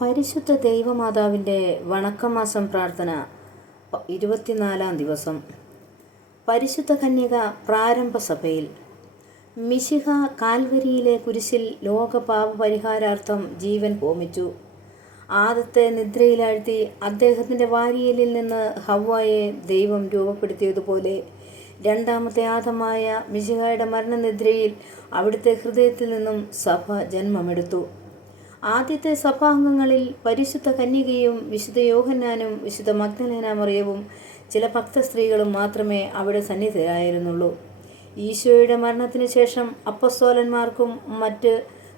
പരിശുദ്ധ ദൈവമാതാവിൻ്റെ വണക്കമാസം പ്രാർത്ഥന 24-ാം ദിവസം. പരിശുദ്ധ കന്യക പ്രാരംഭ സഭയിൽ. മിശിഹ കാൽവരിയിലെ കുരിശിൽ ലോകപാപപരിഹാരാർത്ഥം ജീവൻ ഹോമിച്ചു. ആദത്തെ നിദ്രയിലാഴ്ത്തി അദ്ദേഹത്തിൻ്റെ വാരിയലിൽ നിന്ന് ഹവ്വായെ ദൈവം രൂപപ്പെടുത്തിയതുപോലെ രണ്ടാമത്തെ ആദമായ മിശിഹായുടെ മരണനിദ്രയിൽ അവിടുത്തെ ഹൃദയത്തിൽ നിന്നും സഭ ജന്മമെടുത്തു. ആദ്യത്തെ സഭാംഗങ്ങളിൽ പരിശുദ്ധ കന്യകയും വിശുദ്ധ യോഹന്നാനും വിശുദ്ധ മഗ്ദലേന മറിയവും ചില ഭക്തസ്ത്രീകളും മാത്രമേ അവിടെ സന്നിഹിതരായിരുന്നുള്ളൂ. ഈശോയുടെ മരണത്തിന് ശേഷം അപ്പസ്തോലന്മാർക്കും മറ്റ്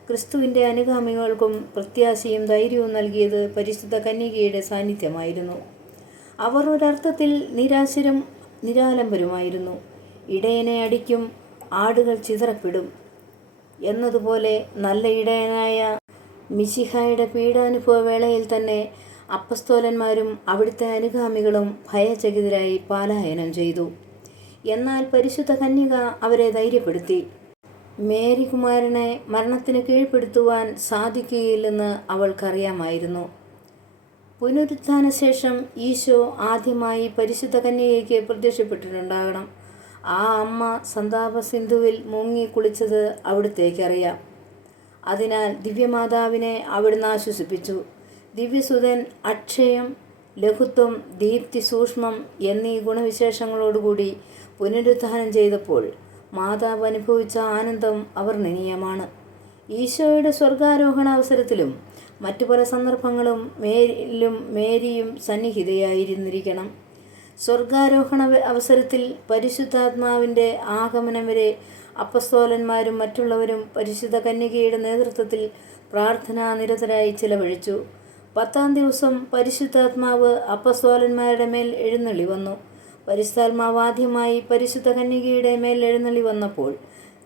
ക്രിസ്തുവിൻ്റെ അനുഗാമികൾക്കും പ്രത്യാശയും ധൈര്യവും നൽകിയത് പരിശുദ്ധ കന്യകയുടെ സാന്നിധ്യമായിരുന്നു. അവർ ഒരർത്ഥത്തിൽ നിരാശരും നിരാലംബരുമായിരുന്നു. ഇടയനെ അടിക്കും, ആടുകൾ ചിതറപ്പെടും എന്നതുപോലെ നല്ല ഇടയനായ മിശിഹായുടെ പീഡാനുഭവ വേളയിൽ തന്നെ അപ്പസ്തോലന്മാരും അവിടുത്തെ അനുഗാമികളും ഭയചകിതരായി പലായനം ചെയ്തു. എന്നാൽ പരിശുദ്ധ കന്യക അവരെ ധൈര്യപ്പെടുത്തി. മേരി കുമാരനെ മരണത്തിന് കീഴ്പ്പെടുത്തുവാൻ സാധിക്കുകയില്ലെന്ന് അവൾക്കറിയാമായിരുന്നു. പുനരുത്ഥാനശേഷം ഈശോ ആദ്യമായി പരിശുദ്ധ കന്യകയ്ക്ക് പ്രത്യക്ഷപ്പെട്ടിട്ടുണ്ടാകണം. ആ അമ്മ സന്താപസിന്ധുവിൽ മുങ്ങി കുളിച്ചത് അവിടുത്തേക്കറിയാം. അതിനാൽ ദിവ്യമാതാവിനെ അവിടുന്ന് ആശ്വസിപ്പിച്ചു. ദിവ്യസുതൻ അക്ഷയം, ലഘുത്വം, ദീപ്തി, സൂക്ഷ്മം എന്നീ ഗുണവിശേഷങ്ങളോടുകൂടി പുനരുത്ഥാനം ചെയ്തപ്പോൾ മാതാവ് അനുഭവിച്ച ആനന്ദം അവർണ്ണനീയമാണ്. ഈശോയുടെ സ്വർഗാരോഹണ അവസരത്തിലും മറ്റു പല സന്ദർഭങ്ങളും മേരിയും സന്നിഹിതയായിരുന്നിരിക്കണം. സ്വർഗാരോഹണ അവസരത്തിൽ പരിശുദ്ധാത്മാവിൻ്റെ ആഗമനം വരെ അപ്പസ്തോലന്മാരും മറ്റുള്ളവരും പരിശുദ്ധ കന്യകയുടെ നേതൃത്വത്തിൽ പ്രാർത്ഥനാനിരതരായി ചിലവഴിച്ചു. 10-ാം ദിവസം പരിശുദ്ധാത്മാവ് അപ്പസ്തോലന്മാരുടെ മേൽ എഴുന്നള്ളി വന്നു. പരിശുദ്ധാത്മാവ് ആദ്യമായി പരിശുദ്ധ കന്യകയുടെ മേൽ എഴുന്നള്ളി വന്നപ്പോൾ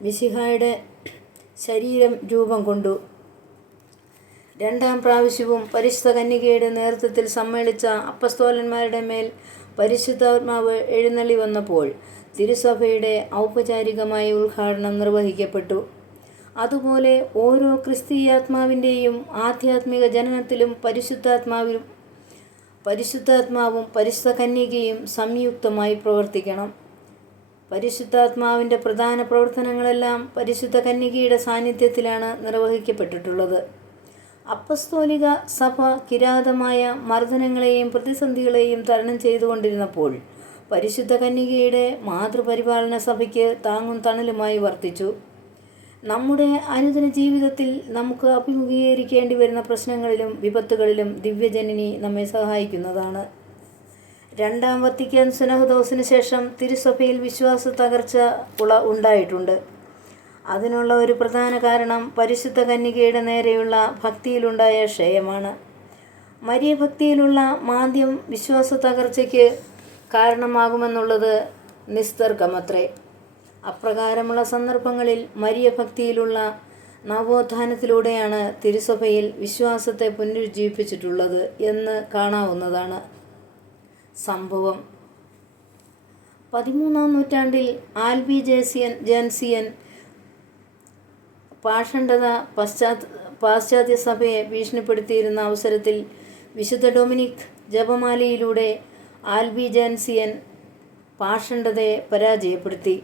മിശിഹായുടെ ശരീരം രൂപം കൊണ്ടു. 2-ാം പ്രാവശ്യവും പരിശുദ്ധ കന്യകയുടെ നേതൃത്വത്തിൽ സമ്മേളിച്ച അപ്പസ്തോലന്മാരുടെ മേൽ പരിശുദ്ധാത്മാവ് എഴുന്നള്ളി വന്നപ്പോൾ തിരുസഭയുടെ ഔപചാരികമായ ഉദ്ഘാടനം നിർവഹിക്കപ്പെട്ടു. അതുപോലെ ഓരോ ക്രിസ്തീയാത്മാവിൻ്റെയും ആധ്യാത്മിക ജനനത്തിലും പരിശുദ്ധാത്മാവും പരിശുദ്ധ കന്യകയും സംയുക്തമായി പ്രവർത്തിക്കണം. പരിശുദ്ധാത്മാവിൻ്റെ പ്രധാന പ്രവർത്തനങ്ങളെല്ലാം പരിശുദ്ധ കന്യകയുടെ സാന്നിധ്യത്തിലാണ് നിർവഹിക്കപ്പെട്ടിട്ടുള്ളത്. അപ്പസ്തോലിക സഭ കിരാതമായ മർദ്ദനങ്ങളെയും പ്രതിസന്ധികളെയും തരണം ചെയ്തുകൊണ്ടിരുന്നപ്പോൾ പരിശുദ്ധ കന്യകയുടെ മാതൃപരിപാലന സഭയ്ക്ക് താങ്ങും തണലുമായി വർത്തിച്ചു. നമ്മുടെ അനുദിന ജീവിതത്തിൽ നമുക്ക് അഭിമുഖീകരിക്കേണ്ടി വരുന്ന പ്രശ്നങ്ങളിലും വിപത്തുകളിലും ദിവ്യജനനി നമ്മെ സഹായിക്കുന്നതാണ്. 2-ാം വത്തിക്കാൻ സുനഹദോസിന് ശേഷം തിരുസഭയിൽ വിശ്വാസ തകർച്ച ഉണ്ടായിട്ടുണ്ട്. അതിനുള്ള ഒരു പ്രധാന കാരണം പരിശുദ്ധ കന്യകയുടെ നേരെയുള്ള ഭക്തിയിലുണ്ടായ ക്ഷയമാണ്. മരിയ ഭക്തിയിലുള്ള മാന്ദ്യം വിശ്വാസ തകർച്ചയ്ക്ക് കാരണമാകുമെന്നുള്ളത് നിസ്തർക്കമത്രേ. അപ്രകാരമുള്ള സന്ദർഭങ്ങളിൽ മരിയ ഭക്തിയിലുള്ള നവോത്ഥാനത്തിലൂടെയാണ് തിരുസഭയിൽ വിശ്വാസത്തെ പുനരുജ്ജീവിപ്പിച്ചിട്ടുള്ളത് എന്ന് കാണാവുന്നതാണ്. സംഭവം: 13-ാം നൂറ്റാണ്ടിൽ ആൽബിജൻസിയൻ പാഷണ്ഡത പാശ്ചാത്യ സഭയെ ഭീഷണിപ്പെടുത്തിയിരുന്ന അവസരത്തിൽ വിശുദ്ധ ഡൊമിനിക് ജപമാലയിലൂടെ ആൽബിജൻസിയൻ പാഷണ്ഡതയെ പരാജയപ്പെടുത്തി.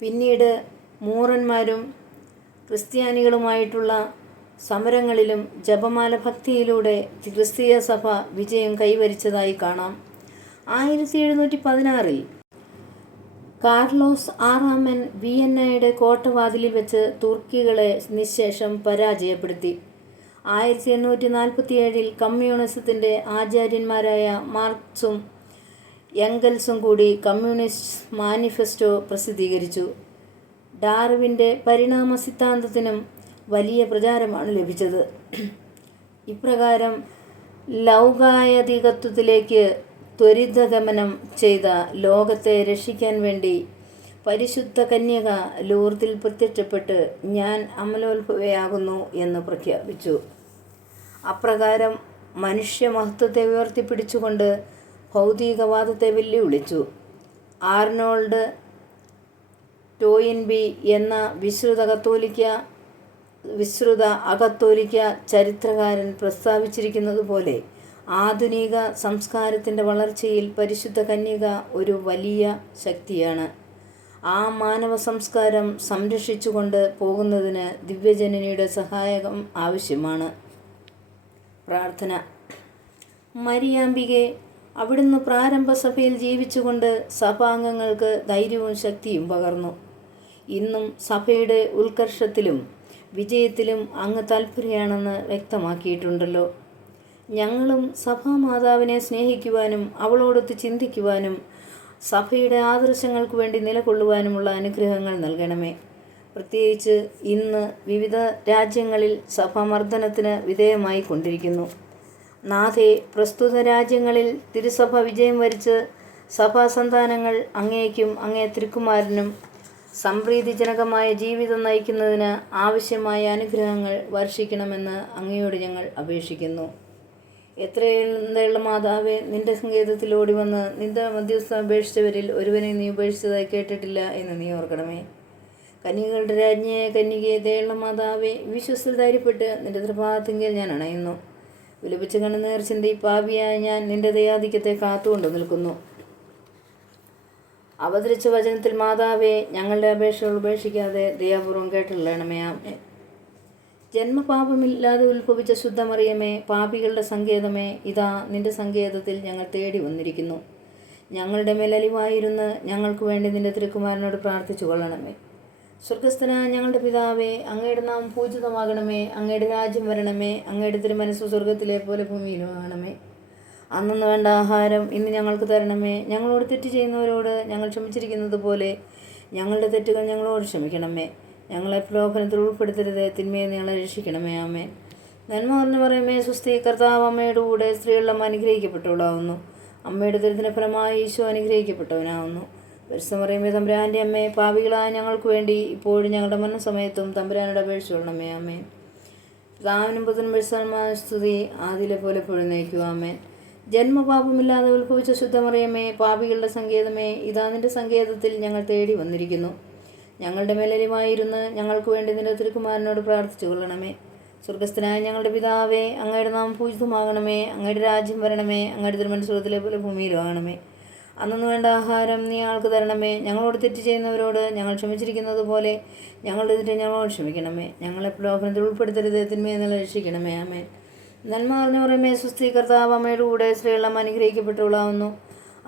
പിന്നീട് മൂറന്മാരും ക്രിസ്ത്യാനികളുമായിട്ടുള്ള സമരങ്ങളിലും ജപമാല ഭക്തിയിലൂടെ ക്രിസ്തീയ സഭ വിജയം കൈവരിച്ചതായി കാണാം. 1716-ൽ കാർലോസ് ആറാമൻ വിയന്നയുടെ കോട്ടവാതിലിൽ വെച്ച് തുർക്കികളെ നിശ്ശേഷം പരാജയപ്പെടുത്തി. 1847-ൽ കമ്മ്യൂണിസത്തിൻ്റെ ആചാര്യന്മാരായ മാർക്സും എംഗൽസും കൂടി കമ്മ്യൂണിസ്റ്റ് മാനിഫെസ്റ്റോ പ്രസിദ്ധീകരിച്ചു. ഡാർവിൻ്റെ പരിണാമ സിദ്ധാന്തത്തിനും വലിയ പ്രചാരമാണ് ലഭിച്ചത്. ഇപ്രകാരം ലൗകായതികത്വത്തിലേക്ക് ത്വരിതഗമനം ചെയ്ത ലോകത്തെ രക്ഷിക്കാൻ വേണ്ടി പരിശുദ്ധ കന്യക ലൂർദിൽ പ്രത്യക്ഷപ്പെട്ട് ഞാൻ അമലോത്ഭവയാകുന്നു എന്ന് പ്രഖ്യാപിച്ചു. അപ്രകാരം മനുഷ്യമഹത്വത്തെ ഉയർത്തിപ്പിടിച്ചുകൊണ്ട് ഭൗതികവാദത്തെ വെല്ലുവിളിച്ചു. ആർണോൾഡ് ടോയിൻബി എന്ന വിശ്രുത കത്തോലിക്ക വിശ്രുത അകത്തോലിക്ക ചരിത്രകാരൻ പ്രസ്താവിച്ചിരിക്കുന്നത് പോലെ ആധുനിക സംസ്കാരത്തിൻ്റെ വളർച്ചയിൽ പരിശുദ്ധ കന്യക ഒരു വലിയ ശക്തിയാണ്. ആ മാനവ സംസ്കാരം സംരക്ഷിച്ചുകൊണ്ട് പോകുന്നതിന് ദിവ്യജനനിയുടെ സഹായം ആവശ്യമാണ്. പ്രാർത്ഥന. മരിയാമ്പികെ, അവിടുന്ന് പ്രാരംഭ സഭയിൽ ജീവിച്ചുകൊണ്ട് സഭാംഗങ്ങൾക്ക് ധൈര്യവും ശക്തിയും പകർന്നു. ഇന്നും സഭയുടെ ഉത്കർഷത്തിലും വിജയത്തിലും അങ്ങ് താൽപര്യമാണെന്ന് വ്യക്തമാക്കിയിട്ടുണ്ടല്ലോ. ഞങ്ങളും സഭാമാതാവിനെ സ്നേഹിക്കുവാനും അവളോടൊത്ത് ചിന്തിക്കുവാനും സഭയുടെ ആദർശങ്ങൾക്ക് വേണ്ടി നിലകൊള്ളുവാനുമുള്ള അനുഗ്രഹങ്ങൾ നൽകണമേ. പ്രത്യേകിച്ച് ഇന്ന് വിവിധ രാജ്യങ്ങളിൽ സഭ മർദ്ദനത്തിന് വിധേയമായി കൊണ്ടിരിക്കുന്നു. നാഥേ, പ്രസ്തുത രാജ്യങ്ങളിൽ തിരുസഭ വിജയം വരിച്ച് സഭാസന്താനങ്ങൾ അങ്ങേക്കും അങ്ങേ തിരുക്കുമാരനും സംപ്രീതിജനകമായ ജീവിതം നയിക്കുന്നതിന് ആവശ്യമായ അനുഗ്രഹങ്ങൾ വർഷിക്കണമെന്ന് അങ്ങയോട് ഞങ്ങൾ അപേക്ഷിക്കുന്നു. എത്രയുള്ള മാതാവേ, നിന്റെ സങ്കേതത്തിൽ ഓടി വന്ന് നിന്റെ മധ്യസ്ഥം അപേക്ഷിച്ചവരിൽ ഒരുവനെ നീ ഉപേക്ഷിച്ചതായി കേട്ടിട്ടില്ല എന്ന് നീ ഓർക്കണമേ. കന്യകളുടെ രാജ്ഞിയെ കന്യകയെ, ദയുള്ള മാതാവേ, വിശ്വസിൽ ധൈര്യപ്പെട്ട് നിന്റെ തൃപാദത്തിങ്കൽ ഞാൻ അണയുന്നു. വിലപിച്ച് കണ്ണുനീർ ചിന്തി പാപിയായ ഞാൻ നിന്റെ ദയാധിക്യത്തെ കാത്തുകൊണ്ടു നിൽക്കുന്നു. അവതരിച്ച വചനത്തിൽ മാതാവേ, ഞങ്ങളുടെ അപേക്ഷകൾ ഉപേക്ഷിക്കാതെ ദയാപൂർവം കേട്ടുള്ളണമേ. ആമേൻ. ജന്മപാപമില്ലാതെ ഉത്ഭവിച്ച ശുദ്ധമറിയമേ, പാപികളുടെ സങ്കേതമേ, ഇതാ നിന്റെ സങ്കേതത്തിൽ ഞങ്ങൾ തേടി വന്നിരിക്കുന്നു. ഞങ്ങളുടെ മേൽ അലിവായിരുന്ന് ഞങ്ങൾക്ക് വേണ്ടി നിന്റെ തിരുക്കുമാരനോട് പ്രാർത്ഥിച്ചു കൊള്ളണമേ. സ്വർഗസ്ഥനായ ഞങ്ങളുടെ പിതാവേ, അങ്ങയുടെ നാമം പൂജിതമാകണമേ. അങ്ങയുടെ രാജ്യം വരണമേ. അങ്ങയുടെ തിരുമനസ്സ് സ്വർഗത്തിലെ പോലെ ഭൂമിയിലും ആകണമേ. അന്നു വേണ്ട ആഹാരം ഇന്ന് ഞങ്ങൾക്ക് തരണമേ. ഞങ്ങളോട് തെറ്റ് ചെയ്യുന്നവരോട് ഞങ്ങൾ ക്ഷമിച്ചിരിക്കുന്നത് പോലെ ഞങ്ങളുടെ തെറ്റുകൾ ഞങ്ങളോട് ക്ഷമിക്കണമേ. ഞങ്ങളെ പ്രലോഭനത്തിൽ ഉൾപ്പെടുത്തരുത്, തിന്മയെ ഞങ്ങളെ രക്ഷിക്കണമേ. ആമേൻ. നന്മ നിറഞ്ഞ മറിയമേ, സ്വസ്തി, കർത്താവ് അങ്ങയുടെ കൂടെ സ്ത്രീകളിലും അനുഗ്രഹിക്കപ്പെട്ടവളാവുന്നു. അമ്മയുടെ ദുരിതത്തിന് ഫലമായി ഈശോ അനുഗ്രഹിക്കപ്പെട്ടവനാവുന്നു. പരിശുദ്ധ മറിയമേ, തമ്പുരാൻ്റെ അമ്മേ, പാപികളായ ഞങ്ങൾക്ക് വേണ്ടി ഇപ്പോഴും ഞങ്ങളുടെ മരണസമയത്തും തമ്പുരാനോട് അപേക്ഷിച്ചുകൊള്ളണമേ. ആമേൻ. പിതാവിനും പുത്രനും പരിശുദ്ധാത്മാവിനും സ്തുതി, ആദിയിലെ പോലെ എപ്പോഴും നയിക്കുക. ആമേൻ. ജന്മപാപമില്ലാതെ ഉത്ഭവിച്ച ശുദ്ധമറിയമേ, പാപികളുടെ സങ്കേതമേ, ഇതാ നിന്റെ സങ്കേതത്തിൽ ഞങ്ങൾ തേടി വന്നിരിക്കുന്നു. ഞങ്ങളുടെ മേലലിവായിരുന്ന് ഞങ്ങൾക്ക് വേണ്ടി നിന്റെ തിരുക്കുമാരനോട് പ്രാർത്ഥിച്ചു കൊള്ളണമേ. സ്വർഗസ്ഥനായ ഞങ്ങളുടെ പിതാവേ, അങ്ങയുടെ നാമം പൂജിതമാകണമേ. അങ്ങയുടെ രാജ്യം വരണമേ. അങ്ങയുടെ തിരുമനസ്സ് സ്വർഗ്ഗത്തിലെ പോലെ ഭൂമിയിലും ആകണമേ. അന്നു വേണ്ട ആഹാരം നീ ആൾക്ക് തരണമേ. ഞങ്ങളോട് തെറ്റ് ചെയ്യുന്നവരോട് ഞങ്ങൾ ക്ഷമിച്ചിരിക്കുന്നത് പോലെ ഞങ്ങളുടെ തെറ്റ് ഞങ്ങളോട് ക്ഷമിക്കണമേ. ഞങ്ങളെ പ്രലോഭനത്തിൽ ഉൾപ്പെടുത്തരുത്, തിന്മയെ നിന്ന് രക്ഷിക്കണമേ. ആമേൻ. നന്മ നിറഞ്ഞ മറിയമേ, സ്വസ്തി, കർത്താവ് അമ്മയുടെ കൂടെ സ്ത്രീകളെല്ലാം അനുഗ്രഹിക്കപ്പെട്ടവളാവുന്നു.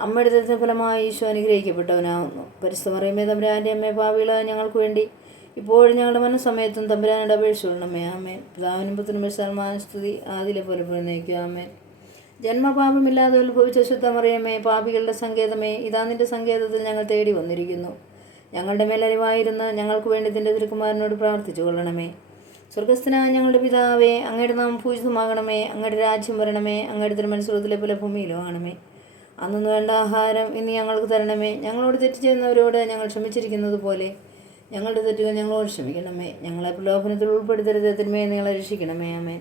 അമ്മയുടെ ദുരിതത്തിന് ഫലമായി ഈശോ അനുഗ്രഹിക്കപ്പെട്ടവനാവുന്നു. പരിശുദ്ധ മറിയമേ, തമ്പുരാൻ്റെ അമ്മേ, പാപികളായ ഞങ്ങൾക്ക് വേണ്ടി ഇപ്പോഴും ഞങ്ങളുടെ മരണസമയത്തും തമ്പുരാനോട് അപേക്ഷിച്ചുകൊള്ളണമേ. ആമേൻ. പിതാവിനും പുത്രനും പരിശുദ്ധാത്മാവിനും സ്തുതി, ആദിയിലെ പോലെ എപ്പോഴും നയിക്കുക. ആമേൻ. ജന്മപാപമില്ലാതെ ഉത്ഭവിച്ച ശുദ്ധമറിയമേ, പാപികളുടെ സങ്കേതമേ, ഇതാ നിന്റെ സങ്കേതത്തിൽ ഞങ്ങൾ തേടി വന്നിരിക്കുന്നു. ഞങ്ങളുടെ മേലലിവായിരുന്ന് ഞങ്ങൾക്ക് വേണ്ടി നിന്റെ തിരുക്കുമാരനോട് പ്രാർത്ഥിച്ചു കൊള്ളണമേ. സ്വർഗസ്ഥനായ ഞങ്ങളുടെ പിതാവേ, അങ്ങയുടെ നാമം പൂജിതമാകണമേ. അങ്ങയുടെ രാജ്യം വരണമേ. അങ്ങയുടെ തിരുമനസ്സ് സ്വർഗ്ഗത്തിലെ പോലെ ഭൂമിയിലും ആകണമേ. അന്നു വേണ്ട ആഹാരം ഇന്ന് ഞങ്ങൾക്ക് തരണമേ. ഞങ്ങളോട് തെറ്റ് ചെയ്യുന്നവരോട് ഞങ്ങൾ ക്ഷമിച്ചിരിക്കുന്നത് പോലെ ഞങ്ങളുടെ തെറ്റുകൾ ഞങ്ങളോട് ക്ഷമിക്കണമേ. ഞങ്ങളെ പ്രലോഭനത്തിൽ ഉൾപ്പെടുത്തരുത്, തിന്മയെ ഞങ്ങളെ രക്ഷിക്കണമേ. ആമേൻ.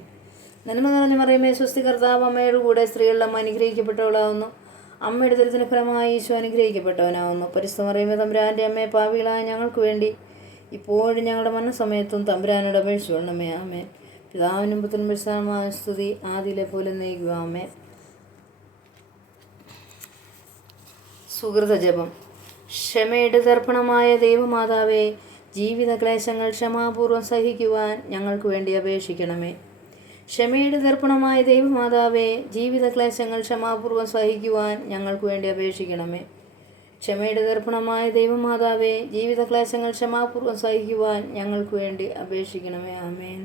നന്മ നിറഞ്ഞ മറിയമേ, സ്വസ്തി, കർത്താവ് അമ്മയുടെ കൂടെ സ്ത്രീകളിലും അനുഗ്രഹിക്കപ്പെട്ടവളാവുന്നു. അമ്മയുടെ ദുരിതത്തിന് ഫലമായി ഈശോ അനുഗ്രഹിക്കപ്പെട്ടവനാവുന്നു. പരിശുദ്ധ മറിയമേ, തമ്പുരാൻ്റെ അമ്മേ, പാപികളായ ഞങ്ങൾക്ക് വേണ്ടി ഇപ്പോഴും ഞങ്ങളുടെ മരണസമയത്തും തമ്പുരാനോട് അപേക്ഷിച്ചുകൊള്ളണമേ. ആമേൻ. പിതാവിനും പുത്രനും പരിശുദ്ധാത്മാവിനും സ്തുതി, ആദിയിലെ പോലെ നയിക്കുക. ആമേൻ. സുഹൃത ജപം. ക്ഷമയുടെ ദർപ്പണമായ ദൈവമാതാവേ, ജീവിത ക്ലേശങ്ങൾ ക്ഷമാപൂർവ്വം സഹിക്കുവാൻ ഞങ്ങൾക്ക് വേണ്ടി അപേക്ഷിക്കണമേ. ക്ഷമയുടെ ദർപ്പണമായ ദൈവമാതാവേ, ജീവിത ക്ലേശങ്ങൾ ക്ഷമാപൂർവ്വം സഹിക്കുവാൻ ഞങ്ങൾക്ക് വേണ്ടി അപേക്ഷിക്കണമേ. ക്ഷമയുടെ ദർപ്പണമായ ദൈവമാതാവേ, ജീവിത ക്ലേശങ്ങൾ ക്ഷമാപൂർവ്വം സഹിക്കുവാൻ ഞങ്ങൾക്ക് വേണ്ടി അപേക്ഷിക്കണമേ. ആമേൻ.